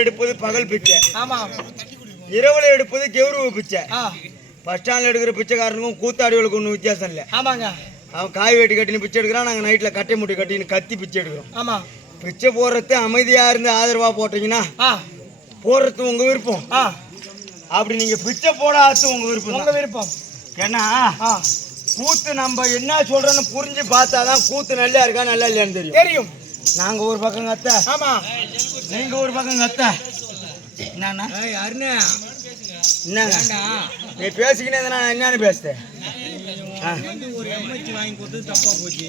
எடுப்பது பகல் பிச்சை, ஆமா. இரவுல எடுப்பது கௌரவ பிச்சை. பஸ் ஸ்டாண்ட்ல எடுக்கிற பிச்சைக்காரனுக்கும் கூத்தாடிகளுக்கு ஒன்றும் வித்தியாசம் இல்லை. ஆமாங்க. அவன் காய் வெட்டி கட்டின்னு பிச்சை எடுக்கிறான், நாங்கள் நைட்ல கட்டை முட்டி கட்டின்னு கத்தி பிச்சை எடுக்கிறோம். ஆமா. பிச்சை போடுறது அமைதியா இருந்து ஆதரவா போட்டீங்கன்னா போடுறது உங்க விருப்பம். அப்படி நீங்க பிச்சை போடாது உங்க விருப்பம். உங்க விருப்பம். ஏன்னா கூத்து நம்ம என்ன சொல்றோன்னு புரிஞ்சு பார்த்தாதான் கூத்து நல்லா இருக்கா நல்லா இல்லையான்னு தெரியும். நாங்க ஒரு பக்கம் கத்த, ஆமா, நீங்க ஒரு பக்கம் கத்த. என்னன்னா நீ பேசிக்கினே நான் என்னன்னு பேசுறேன். ஒரு எம்எச்சி வாங்கி கொடுத்து தப்பா போச்சு.